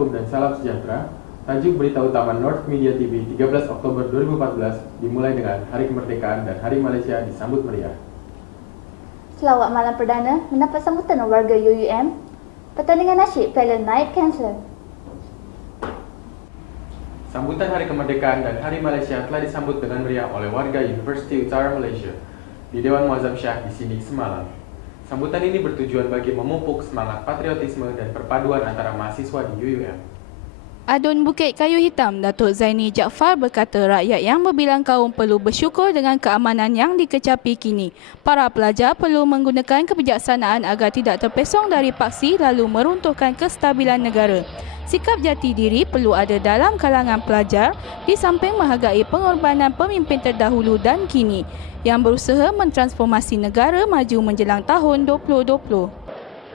Assalamualaikum dan salam sejahtera. Tajuk berita utama North Media TV 13 Oktober 2014 dimulai dengan Hari Kemerdekaan dan Hari Malaysia disambut meriah. Selawat malam perdana mendapat sambutan warga UUM. Pertandingan nasyid Piala Naib cancel. Sambutan Hari Kemerdekaan dan Hari Malaysia telah disambut dengan meriah oleh warga Universiti Utara Malaysia di Dewan Muazzam Shah di sini semalam. Sambutan ini bertujuan bagi memupuk semangat patriotisme dan perpaduan antara mahasiswa di UUM. Adun Bukit Kayu Hitam Datuk Zaini Jaafar berkata rakyat yang berbilang kaum perlu bersyukur dengan keamanan yang dikecapi kini. Para pelajar perlu menggunakan kebijaksanaan agar tidak terpesong dari paksi lalu meruntuhkan kestabilan negara. Sikap jati diri perlu ada dalam kalangan pelajar di samping menghargai pengorbanan pemimpin terdahulu dan kini yang berusaha mentransformasi negara maju menjelang tahun 2020.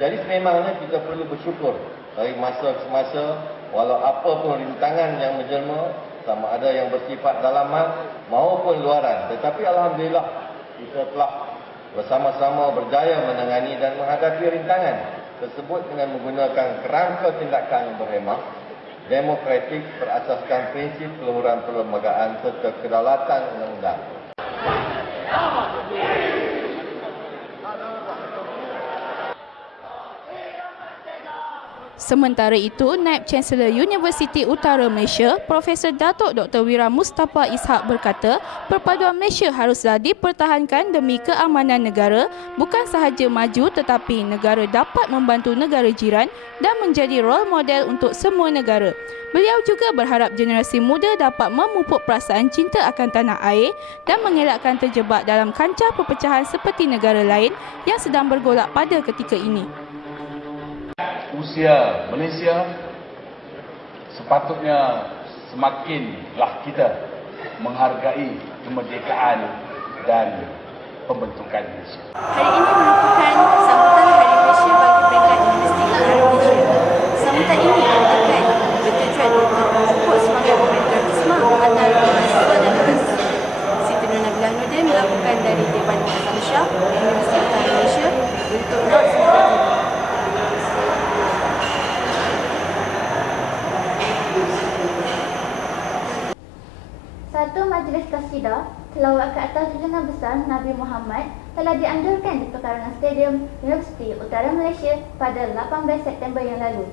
Jadi sememangnya kita perlu bersyukur dari masa ke masa, walau apa pun rintangan yang menjelma, sama ada yang bersifat dalaman maupun luaran. Tetapi Alhamdulillah kita telah bersama-sama berjaya menangani dan menghadapi rintangan tersebut dengan menggunakan kerangka tindakan yang berhemah, demokratik, berasaskan prinsip keluhuran perlembagaan serta kedaulatan undang-undang. Sementara itu, Naib Chancellor Universiti Utara Malaysia, Profesor Datuk Dr. Wira Mustafa Ishak berkata, perpaduan Malaysia haruslah dipertahankan demi keamanan negara, bukan sahaja maju tetapi negara dapat membantu negara jiran dan menjadi role model untuk semua negara. Beliau juga berharap generasi muda dapat memupuk perasaan cinta akan tanah air dan mengelakkan terjebak dalam kancah perpecahan seperti negara lain yang sedang bergolak pada ketika ini. Usia Malaysia sepatutnya semakinlah kita menghargai kemerdekaan dan pembentukan Malaysia. Hari ini merupakan sambutan Hari Malaysia bagi peringkat Universiti Utara Malaysia. Sambutan ini diadakan bertujuan untuk memupuk semangat patriotisme antara mahasiswa dan mahasiswa. Siti Nur Nabilah Nordin melakukan dari Dewan Muazzam Shah Universiti Utara Malaysia untuk North Media TV. Satu majlis kasidah selawat ke atas junjungan besar Nabi Muhammad telah dianjurkan di pekarangan Stadium Universiti Utara Malaysia pada 18 September yang lalu.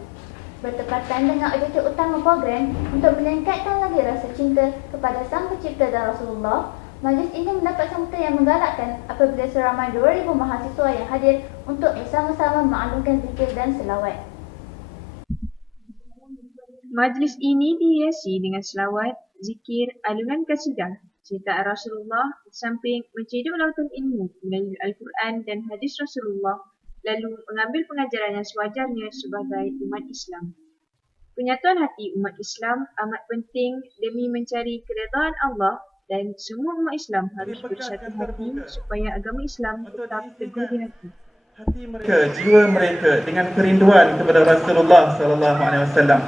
Bertepatan dengan objektif utama program untuk meningkatkan lagi rasa cinta kepada Sang Pencipta dan Rasulullah, majlis ini mendapat sambutan yang menggalakkan apabila seramai 2,000 mahasiswa yang hadir untuk bersama-sama mengalungkan zikir dan selawat. Majlis ini dihiasi dengan selawat, zikir, alungan kasidah, ciptaan Rasulullah di samping menciduk lautan ilmu melalui Al-Quran dan hadis Rasulullah, lalu mengambil pengajaran yang sewajarnya sebagai umat Islam. Penyatuan hati umat Islam amat penting demi mencari keredaan Allah dan semua umat Islam harus bersatu hati supaya agama Islam tetap teguh di hati. Hati mereka, jiwa mereka dengan kerinduan kepada Rasulullah SAW.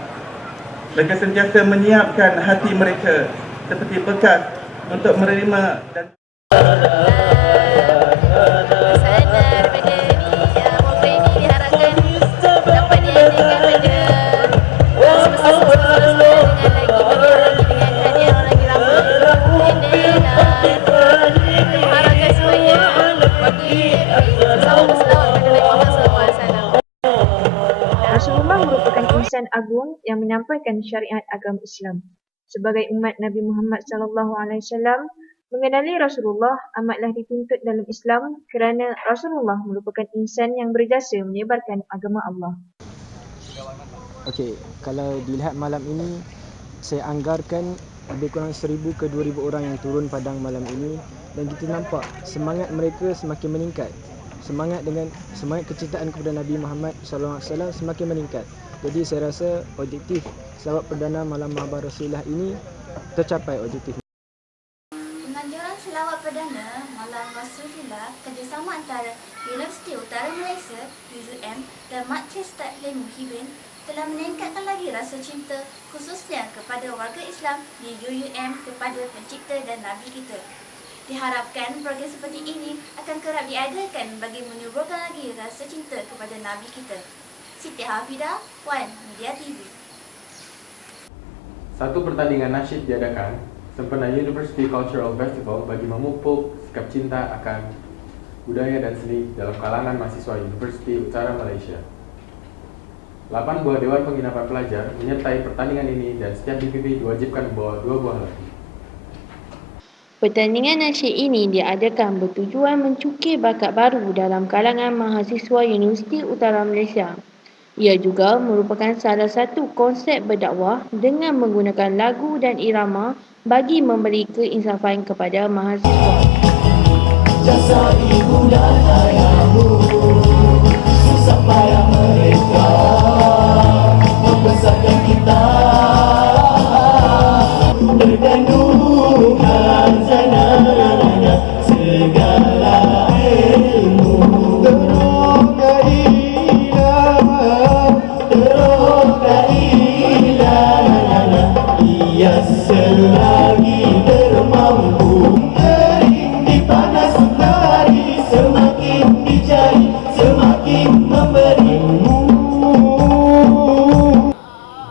Mereka sentiasa menyiapkan hati mereka seperti bekas untuk menerima dan Rasulullah merupakan insan agung yang menyampaikan syariat agama Islam. Sebagai umat Nabi Muhammad SAW, mengenali Rasulullah amatlah dituntut dalam Islam kerana Rasulullah merupakan insan yang berjasa menyebarkan agama Allah. Okey, kalau dilihat malam ini, saya anggarkan lebih kurang 1,000 ke 2,000 orang yang turun padang malam ini dan kita nampak semangat mereka semakin meningkat. Semangat kecintaan kepada Nabi Muhammad SAW semakin meningkat. Jadi saya rasa objektif selawat perdana malam Mahbar Rasulullah ini tercapai objektif. Penganjuran selawat perdana malam Rasulullah kerjasama antara Universiti Utara Malaysia UUM dan Majlis Taklim Muhibin telah meningkatkan lagi rasa cinta khususnya kepada warga Islam di UUM kepada pencipta dan Nabi kita. Diharapkan program seperti ini akan kerap diadakan bagi menyuburkan lagi rasa cinta kepada Nabi kita. Siti Hafidah, One Media TV. Satu pertandingan nasyid diadakan sempena University Cultural Festival bagi memupuk sikap cinta akan budaya dan seni dalam kalangan mahasiswa Universiti Utara Malaysia. 8 buah Dewan Penginapan Pelajar menyertai pertandingan ini dan setiap DPP diwajibkan membawa 2 buah lagu. Pertandingan nasyid ini diadakan bertujuan mencukir bakat baru dalam kalangan mahasiswa Universiti Utara Malaysia. Ia juga merupakan salah satu konsep berdakwah dengan menggunakan lagu dan irama bagi memberi keinsafan kepada mahasiswa. Jasa ibu dan ayahmu, susah payah mereka membesarkan kita berkandungan sananya segala ilmu. Ia selagi bermampu kering di panas hari, semakin dicari semakin memberi.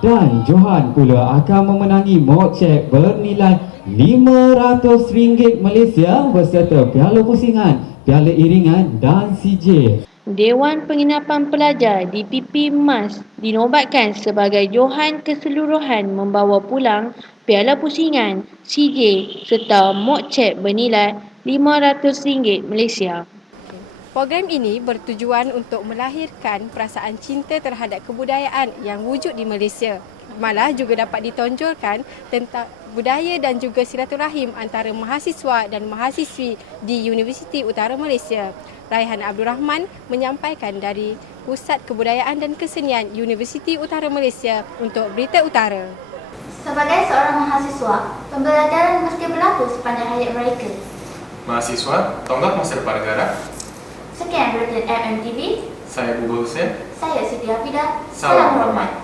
Dan Johan pula akan memenangi mocek bernilai RM500 Malaysia berserta piala pusingan, piala iringan dan CJ. Dewan Penginapan Pelajar DPP MAS dinobatkan sebagai Johan keseluruhan membawa pulang piala pusingan, CJ serta mocek bernilai RM500 Malaysia. Program ini bertujuan untuk melahirkan perasaan cinta terhadap kebudayaan yang wujud di Malaysia. Malah juga dapat ditonjolkan tentang budaya dan juga silaturahim antara mahasiswa dan mahasiswi di Universiti Utara Malaysia. Raihan Abdul Rahman menyampaikan dari Pusat Kebudayaan dan Kesenian Universiti Utara Malaysia untuk Berita Utara. Sebagai seorang mahasiswa, pembelajaran mesti berlaku sepanjang hayat mereka. Mahasiswa, tonggak masa depan negara. Sekian Berita MMTV. Saya Bubul Hussein. Saya Siti Hafidah. Salam hormat.